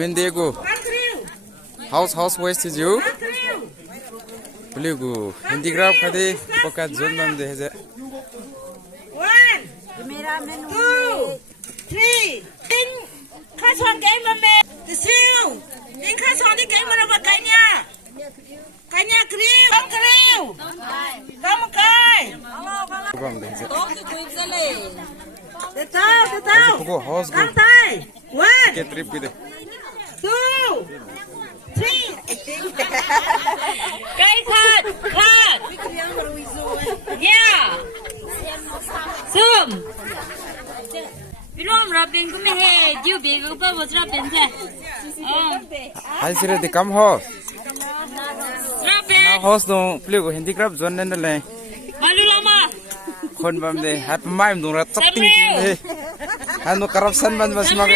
Mendego. House waste is you. Believe handicraft kade pokat zone nam de je. 1, 2, 3. Tin khai son cái mà mẹ. Siêu. Tin khai son đi cái mà nó vào cái nha. Cái nha kriu. Không kriu. Không cái. Bang de je. Để tao. Căng tay. 1, Ke trip kide. 2, 3. Cái thật. Yeah. Zoom. Belum rapin ko me he. Diu be ko pa was rapin the. Hai sire de kam house. Rapin. Na house no play go handicraft zone ne le. Malu lama. Khon bam de hat mai dum ra tak ting de. Hanu corruption ban bas mag.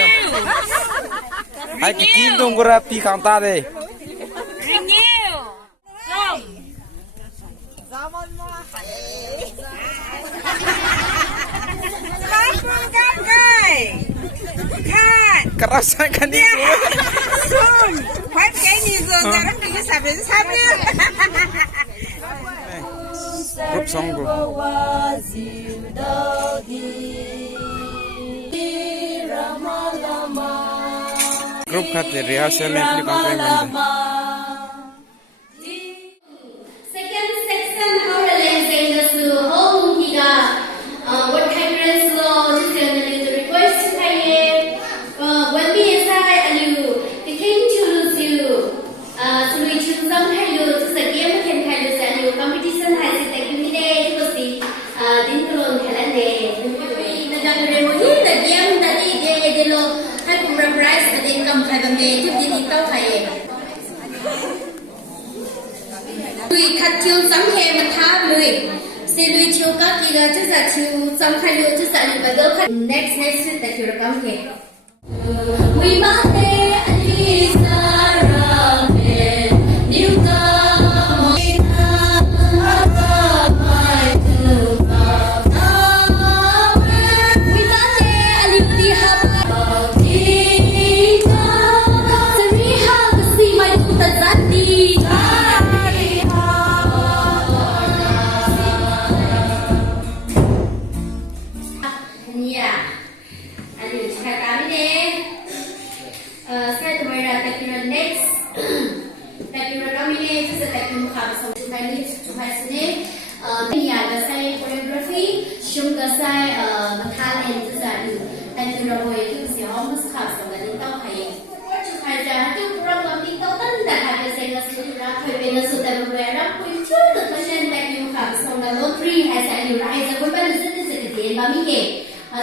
Hai ki tim dum gora pi kham ta de. Renew. Zoom. Corruption kan ni. Zoom. Phải cái gì rồi ra nó bị sập đến sắp nhá. Group song go. Group khate rehearsal ne apni campaign bande. Second section how the lens in the slow home higa what hindrance law generally the request to pay when we inside alu the king to lose you so we choose some hello to the game can hello alu competition has it like you day to see din kolon helane na jangre mo yin the game that de lo hai kum prize the income khai bande to din tau khai lui khát chiêu sắm khe mà tháp lui xe lui chiêu các kỳ là chứ giả chiêu sắm khai lui chứ giả lui bài gỡ khai next tại chiêu là cắm khe we mate alisa rame niuta moina mai tu we mate aliuti hapa Sariha kasi mai tu tazati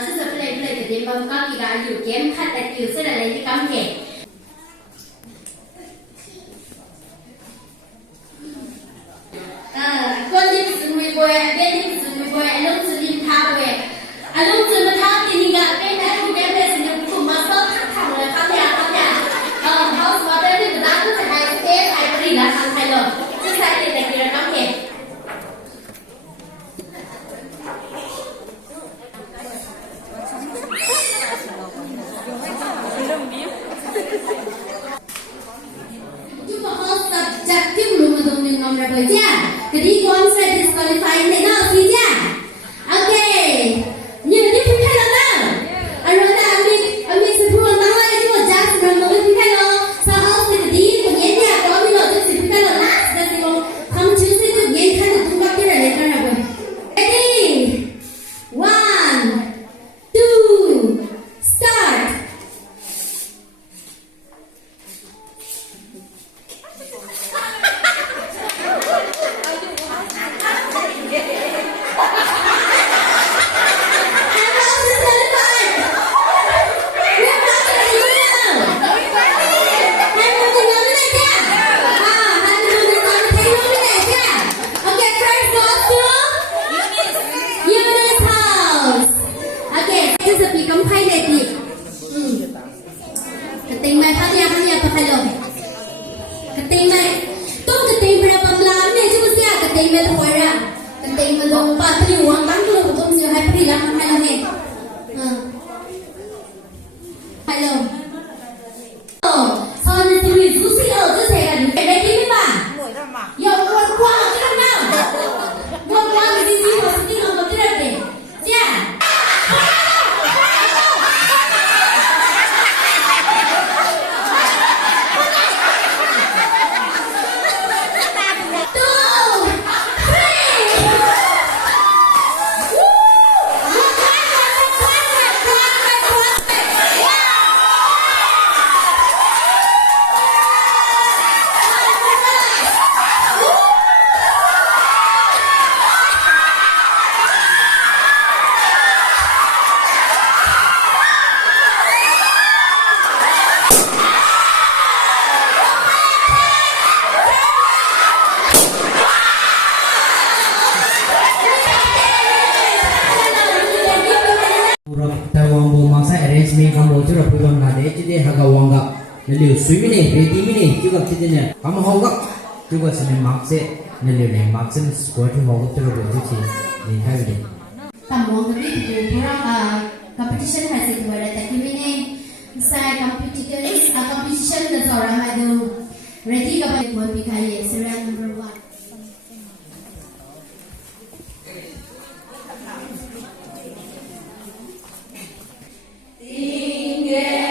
Sư sẽ play cái đêm bằng các kỳ gái liều kiếm khát tại kiều sẽ là lấy cái cắm kẻ con đi sự người bồi bên đi sự người bồi anh lúc sự đi thao về anh lúc sự mà thao thì mình gặp cái này không đem về sự được cùng mà sớm thẳng là khám nhà thao mà đây thì người ta cứ phải hay thế hay cái gì là thằng thay rồi chứ sai thì tại kiều là cắm kẻ Jadi kau saya disqualify ni nak sih okay. Ni pun kalau tak, ada ambil sepuluh tahun itu jas berapa pun kalau sahau sedih punya dia kau minat tu sepuluh kalau last dah sebab kamu cuci tu dia kan tu tak kira lepas apa. Ready, 1, 2, start. Hello. management kamu cura pulang nade jadi haga wangga neliu swimming bedi mini juga tidaknya kamu hoga juga sini makse neliu nih makse squat hoga cura bodi sih nih hari Tamu kami competition hasil dua tapi ini saya competition dan seorang ada ready kapan buat pikir serial number 1. Wiki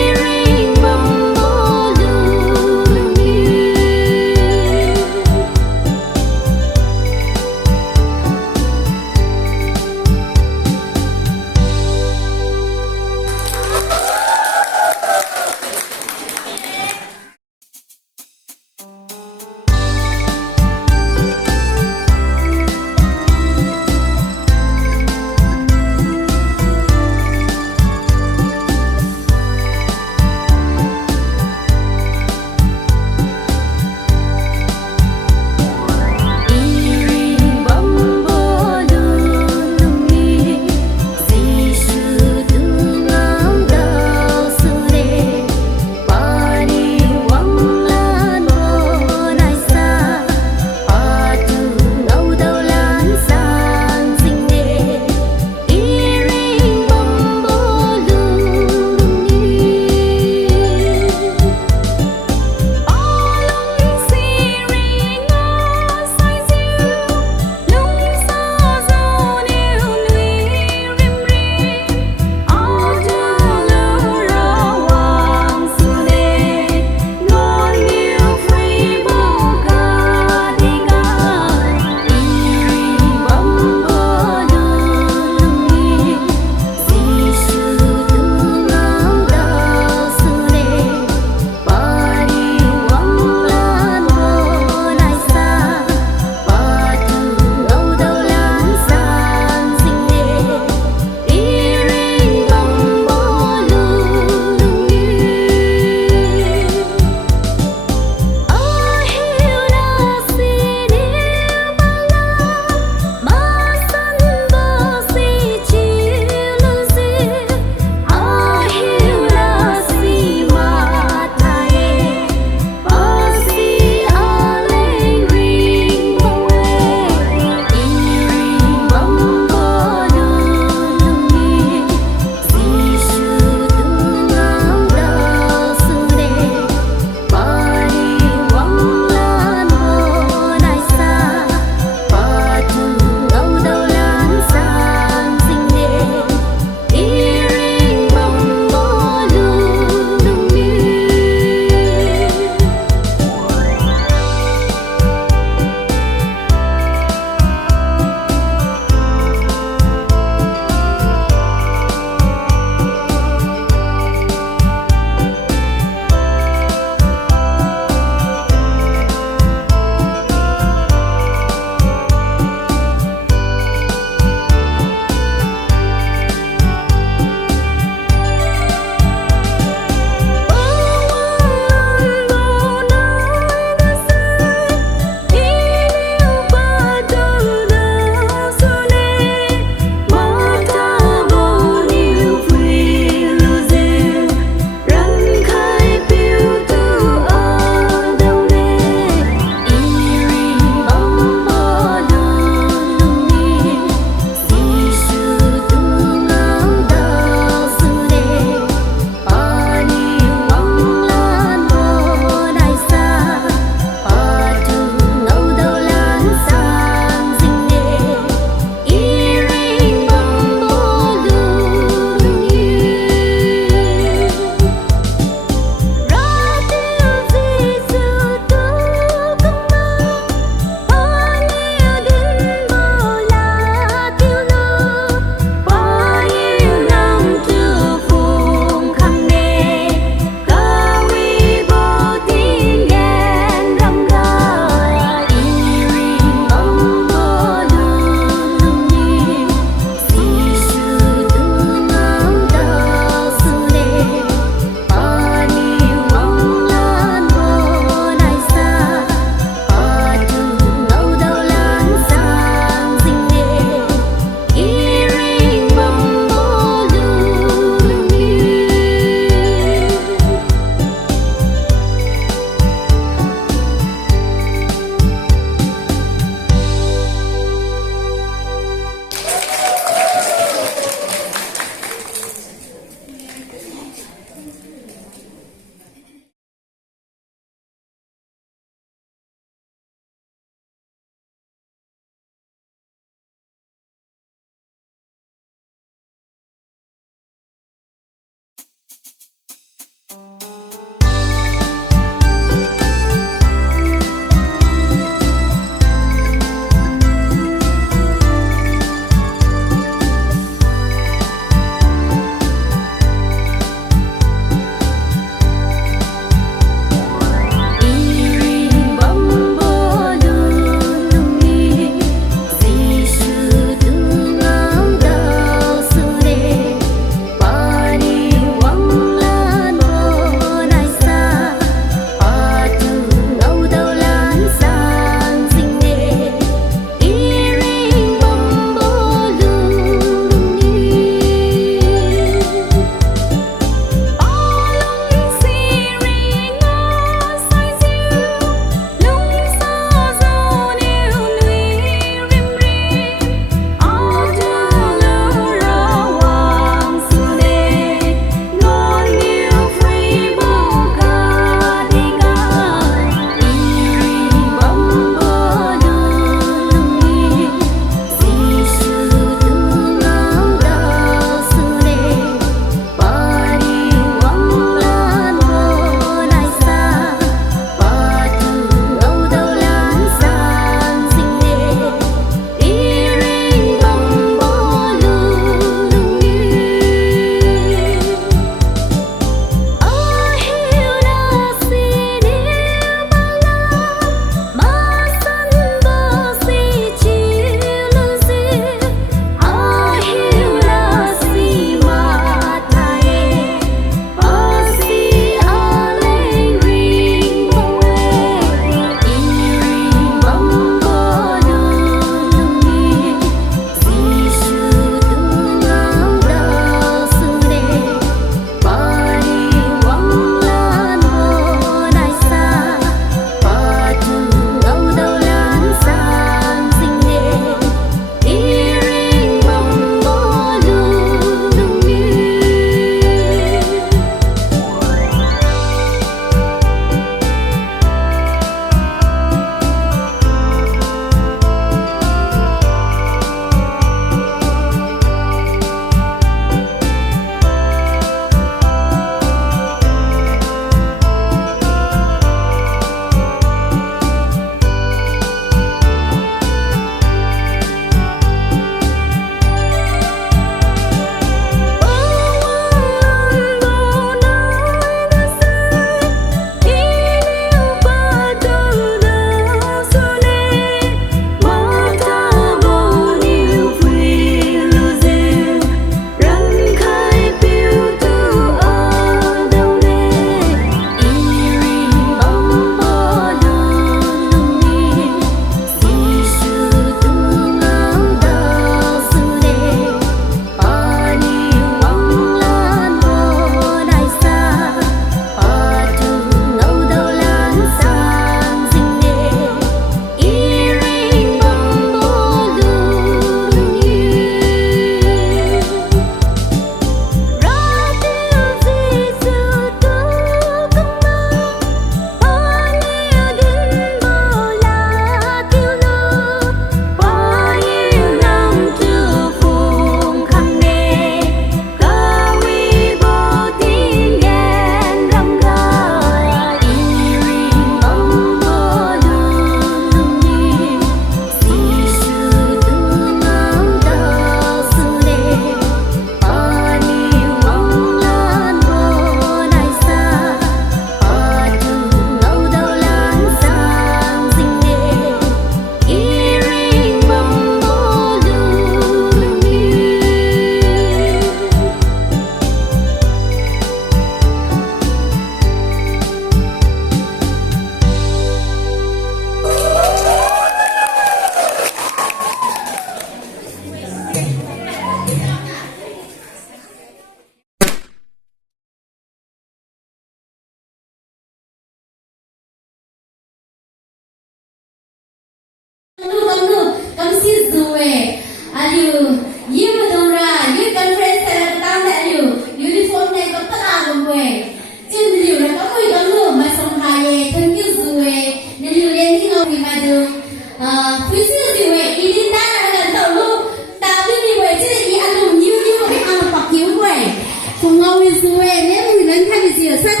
Cùng ngồi dưới nếu người lớn thay vì gì ở sát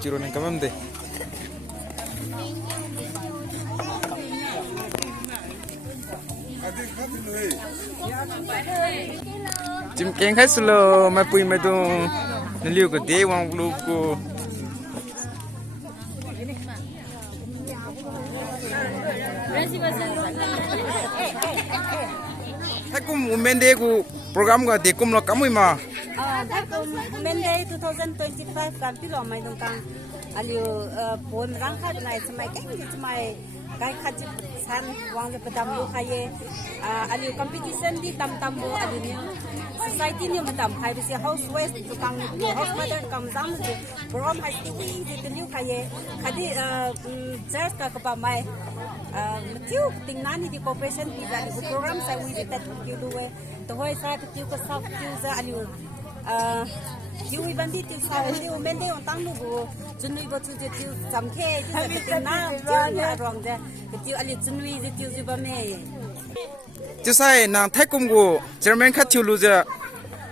ciro nang kamam de chim keng khai sulo ma pui ma tu naliu ko de wang lu ko Hakum umende ku program ga de kum lo kamui ma Monday 2025 kan pilo mai dong kang aliu pon rang khat nai smai keng smai kai khat san wang le padam lu khaye aliu competition di tam tam bo aliu society ni matam khai bi house waste tu kang house mother kam jam tu program hai ti ti liu khaye khadi just ka pa mai tiu ting nani di cooperation bi da program sai wi de tat ki du we to hoi sa tiu ko sa tiu za aliu you even did this you mende on tang lu junui bo chu je jam khe je na na rong je tiu ali junui je tiu ju ba me chu sai na thai kum go chairman kha chu lu ja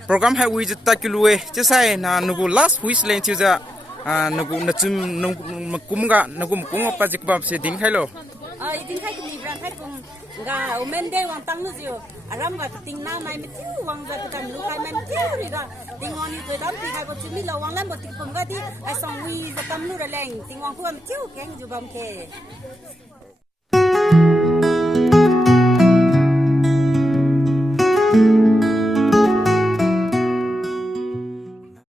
program hai wi ta ki lu e chu sai na nu go last which lane chu ja nu go na chum nu kum ga nu kum kum pa jik ba se ding khai lo idin khai ni bran khai kum ga mende wang tang lu ju aram ga ting na mai me tiu wang ga ta lu kai men tiu ri ga ting on ni dam ti ga ko chu mi lo wang lam bo ti kum ga di ai song wi za tam lu ra leng ting wang kum tiu keng ju bam ke